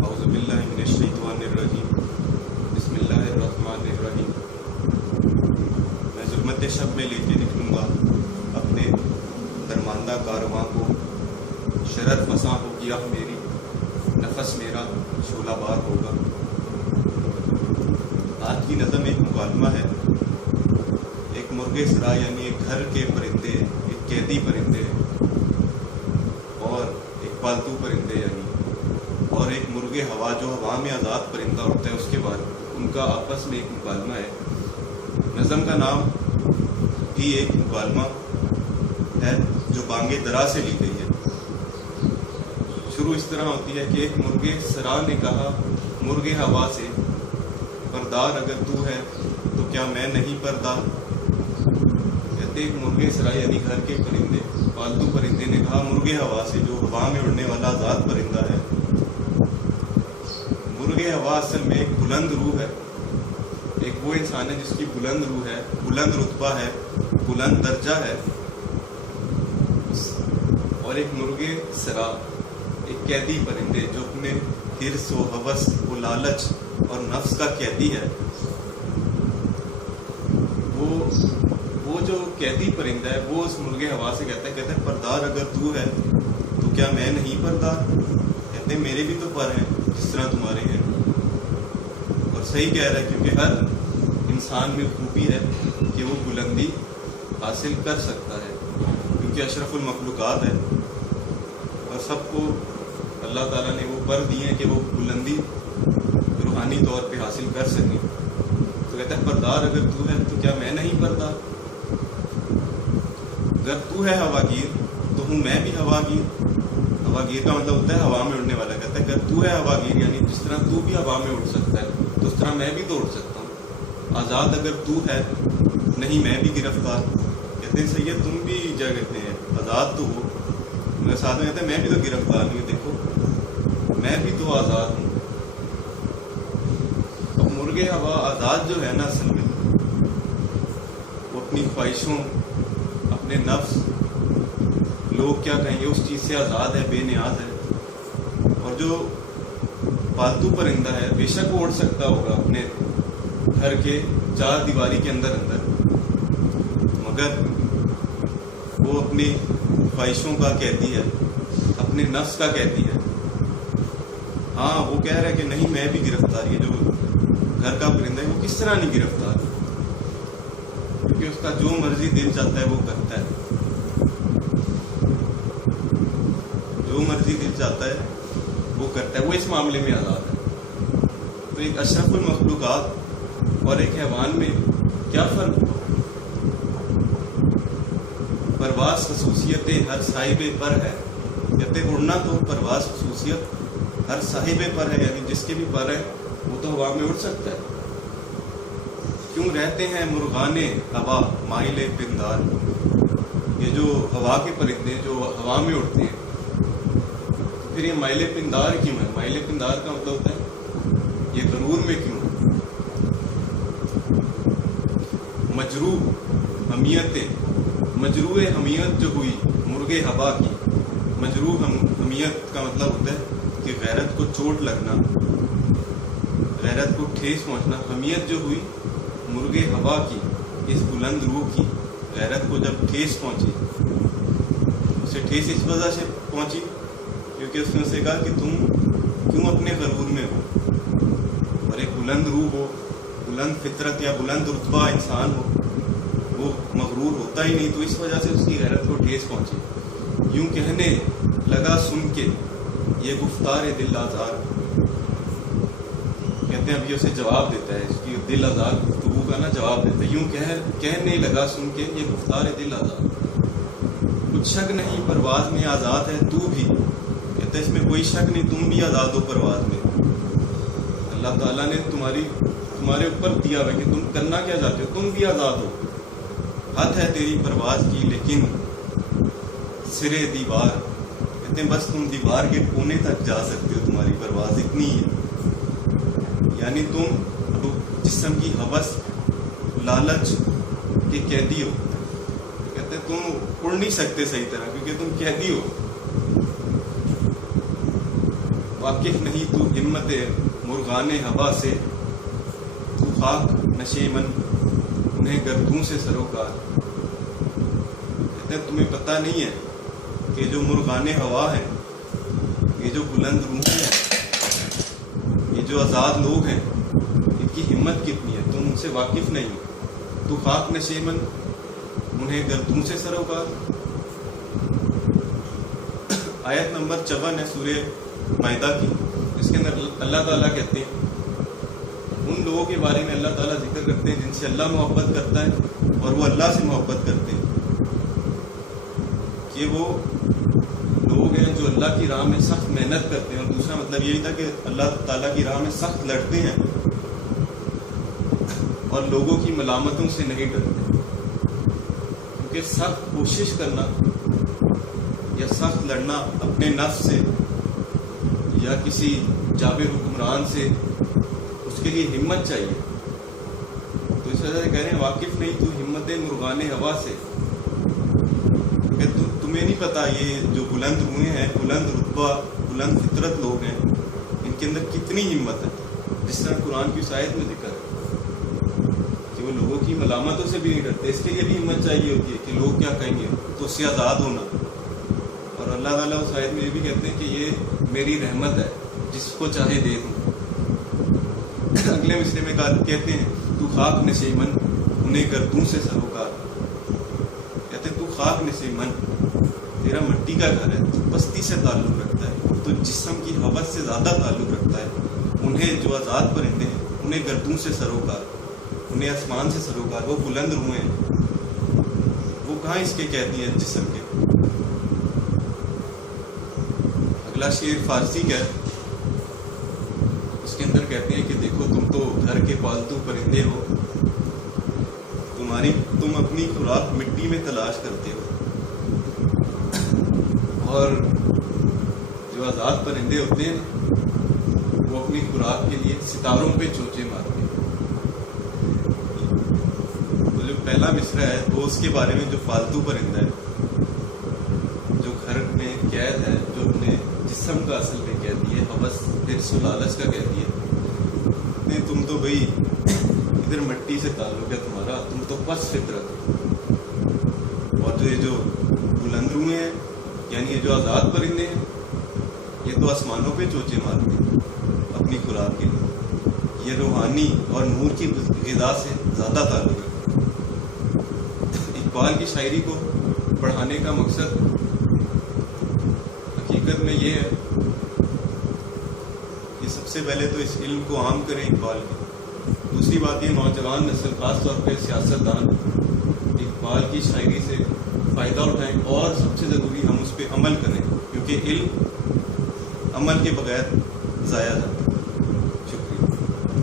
اعوذ باللہ من الشیطان الرجیم بسم اللہ الرحمن الرحیم۔ میں ظلمت شب میں لے کے نکلوں گا اپنے درماندہ کارواں کو، شرر فساں ہوگی اب میری، نفس میرا شعلہ بار ہوگا۔ آج کی نظم ایک مکالمہ ہے۔ ایک مرغے سرا یعنی ایک گھر کے پرندے، ایک قیدی پرندے اور ایک پالتو پرندے یعنی، اور ایک مرغے ہوا جو ہوا میں آزاد پرندہ اڑتا ہے، اس کے بعد ان کا آپس میں ایک مکالمہ ہے۔ نظم کا نام بھی ایک مکالمہ ہے جو بانگ درا سے لی گئی ہے۔ شروع اس طرح ہوتی ہے کہ ایک مرغے سرا نے کہا مرغے ہوا سے، پردار اگر تو ہے تو کیا میں نہیں پردار۔ کہتے ایک مرغے سرا یعنی گھر کے پرندے، پالتو پرندے نے کہا مرغے ہوا سے جو ہوا میں اڑنے والا آزاد پرندہ ہے۔ مرغے ہوا اصل میں ایک بلند روح ہے، ایک وہ انسان ہے جس کی بلند روح ہے، بلند رتبہ ہے، بلند درجہ ہے۔ اور ایک مرغے سرا ایک قیدی پرندے جو اپنے حرص و ہوس و لالچ اور نفس کا قیدی ہے۔ وہ جو قیدی پرندہ ہے وہ اس مرغے ہوا سے کہتا ہے پردار اگر تو ہے تو کیا میں نہیں پردار۔ کہتے ہیں میرے بھی تو پر ہیں جس طرح تمہارے ہیں۔ اور صحیح کہہ رہا ہے کیونکہ ہر انسان میں خوبی ہے کہ وہ بلندی حاصل کر سکتا ہے، کیونکہ اشرف المخلوقات ہے اور سب کو اللہ تعالیٰ نے وہ پر دیے ہیں کہ وہ بلندی روحانی طور پہ حاصل کر سکیں۔ تو کہتا ہے پردار اگر تو ہے تو کیا میں نہیں پردار۔ اگر تو ہے ہوا گیر تو ہوں میں بھی ہوا گیر۔ ہوا گیر کا مطلب ہوتا ہے ہوا میں اڑنے والا۔ کہتا ہے اگر تو ہے ہوا گیر یعنی جس طرح تو بھی ہوا میں اڑ سکتا ہے تو اس طرح میں بھی تو اڑ سکتا ہوں۔ آزاد اگر تو ہے نہیں میں بھی گرفتار۔ کہتے ہیں سید تم بھی کیا کہتے ہیں آزاد تو ہو، میرے ساتھ میں کہتے ہیں میں بھی تو گرفتار نہیں ہوں، دیکھو میں بھی تو آزاد ہوں۔ اب مرغے ہوا آزاد جو ہے نا اصل میں وہ اپنی خواہشوں، اپنے نفس، لوگ کیا کہیں گے اس چیز سے آزاد ہے، بے نیاز ہے۔ اور جو پالتو پرندہ ہے بے شک وہ اڑ سکتا ہوگا اپنے گھر کے چار دیواری کے اندر مگر وہ اپنی خواہشوں کا قیدی ہے، اپنے نفس کا قیدی ہے۔ ہاں وہ کہہ رہا ہے کہ نہیں میں بھی گرفتار، یہ جو گھر کا پرندہ ہے وہ کس طرح نہیں گرفتار، کیونکہ اس کا جو مرضی دل چاہتا ہے وہ کرتا ہے، جو مرضی دل چاہتا ہے وہ کرتا ہے، وہ اس معاملے میں آزاد ہے۔ تو ایک اشرف المخلوقات اور ایک حیوان میں کیا فرق ہوا؟ پرواز خصوصیت ہر صاحب پر ہے۔ کہتے اڑنا تو پرواز خصوصیت ہر صاحب پر ہے، یعنی جس کے بھی پر ہے وہ تو ہوا میں اڑ سکتا ہے۔ کیوں رہتے ہیں مرغانے ہوا مائل پندار، یہ جو ہوا کے پرندے جو ہوا میں اڑتے ہیں پھر یہ مائل پندار کیوں ہے؟ مائل پندار کا مطلب ہوتا ہے یہ غرور میں کیوں ہے؟ مجروح حمیت جو ہوئی مرغے ہوا کی، مجروح حمیت کا مطلب ہوتا ہے کہ غیرت کو چوٹ لگنا، غیرت کو ٹھیس پہنچنا۔ حمیت جو ہوئی مرغے ہوا کی، اس بلند روح کی غیرت کو جب ٹھیس پہنچی، اسے ٹھیس اس وجہ سے پہنچی کیونکہ اس نے اسے کہا کہ تم کیوں اپنے غرور میں ہو، اور ایک بلند روح ہو، بلند فطرت یا بلند رتبہ انسان ہو وہ مغرور ہوتا ہی نہیں، تو اس وجہ سے اس کی غیرت کو ٹھیس پہنچی۔ یوں کہنے لگا سن کے یہ گفتار دل آزار، کہتے ہیں اب یہ اسے جواب دیتا ہے، اس کی دل آزار گفتگو کا نا جواب دیتا ہے۔ یوں کہنے لگا سن کے یہ گفتار دل آزار، کچھ شک نہیں پرواز میں آزاد ہے تو بھی۔ کہتے ہیں اس میں کوئی شک نہیں تم بھی آزاد ہو پرواز میں۔ اللہ تعالیٰ نے تمہارے اوپر دیا ہوا کہ تم کرنا کیا چاہتے ہو، تم بھی آزاد ہو۔ حد ہے تیری پرواز کی لیکن سرے دیوار، کہتے ہیں بس تم دیوار کے کونے تک جا سکتے ہو، تمہاری پرواز اتنی ہے، یعنی تم جسم کی ہوس لالچ کے قیدی ہو۔ کہتے ہیں تم اڑ نہیں سکتے صحیح طرح کیونکہ تم قیدی ہو۔ واقف نہیں تو ہمت مرغان ہوا سے، تو خاک نشیمن انہیں گردوں سے سروکار۔ کہتے ہیں تمہیں پتہ نہیں ہے کہ جو مرغان ہوا ہیں، یہ جو بلند روح ہیں، یہ جو آزاد لوگ ہیں، ان کی ہمت کتنی ہے، تم ان سے واقف نہیں ہو۔ تو خاک نشیمن انہیں گردوں سے سروکار۔ آیت نمبر 54 ہے سورہ مائدہ کی، اس کے اندر اللہ تعالیٰ کہتے ہیں، ان لوگوں کے بارے میں اللہ تعالیٰ ذکر کرتے ہیں جن سے اللہ محبت کرتا ہے اور وہ اللہ سے محبت کرتے ہیں، کہ وہ لوگ ہیں جو اللہ کی راہ میں سخت محنت کرتے ہیں۔ اور دوسرا مطلب یہی تھا کہ اللہ تعالیٰ کی راہ میں سخت لڑتے ہیں اور لوگوں کی ملامتوں سے نہیں ڈرتے، کیونکہ سخت کوشش کرنا یا سخت لڑنا اپنے نفس سے یا کسی جابر حکمران سے، اس کے لیے ہمت چاہیے۔ تو اس وجہ سے کہہ رہے ہیں واقف نہیں تو ہمت مرغان ہوا سے، کہ تمہیں نہیں پتا یہ جو بلند روحیں ہیں، بلند رتبہ، بلند فطرت لوگ ہیں، ان کے اندر کتنی ہمت ہے۔ جس طرح قرآن کی آیت میں ذکر ہے کہ وہ لوگوں کی ملامتوں سے بھی نہیں ڈرتے، اس کے لیے بھی ہمت چاہیے ہوتی ہے کہ لوگ کیا کہیں گے، تو اس سے آزاد ہونا۔ اور اللہ تعالیٰ اس آیت میں یہ بھی کہتے ہیں کہ یہ میری رحمت ہے، جس کو چاہے دے دوں۔ اگلے مصرے میں کہتے ہیں تو خاک نشیمن انہیں گردوں سے سروکار۔ کہتے ہیں تو خاک نشیمن، تیرا مٹی کا گھر ہے، تو بستی سے تعلق رکھتا ہے، تو جسم کی حوث سے زیادہ تعلق رکھتا ہے۔ انہیں جو آزاد پرندے ہیں انہیں گردوں سے سروکار، انہیں آسمان سے سروکار، وہ بلند روحیں ہیں، وہ کہاں اس کے قیدی ہیں جسم کے۔ اگلا شعر فارسی کا ہے، اس کے اندر کہتے ہیں کہ دیکھو تم تو گھر کے پالتو پرندے ہو، تم اپنی خوراک مٹی میں تلاش کرتے ہو، اور جو آزاد پرندے ہوتے ہیں وہ اپنی خوراک کے لیے ستاروں پہ چوچے مارتے ہیں۔ تو جو پہلا مصرع ہے وہ اس کے بارے میں جو پالتو پرندہ ہے، جو گھر میں قید ہے، جو اپنے جسم کا اصل میں قیدی ہے، حوث حرص و لالچ کا قیدی ہے۔ نہیں تم تو بھائی ادھر مٹی سے تعلق ہے تمہارا، تم تو پس فطرت ہو۔ اور یہ جو بلند روحیں ہیں، یعنی یہ جو آزاد پرندے ہیں، یہ تو آسمانوں پہ چوچے مارتے ہیں اپنی خوراک کے لیے، یہ روحانی اور نور کی غذا سے زیادہ تعلق ہے۔ اقبال کی شاعری کو پڑھانے کا مقصد حقیقت میں یہ ہے کہ سب سے پہلے تو اس علم کو عام کریں اقبال کے، دوسری بات یہ نوجوان نسل خاص طور پہ سیاستدان اقبال کی شاعری سے فائدہ اٹھائیں، اور سب سے ضروری ہم اس پہ عمل کریں، کیونکہ علم عمل کے بغیر ضائع جاتا ہے۔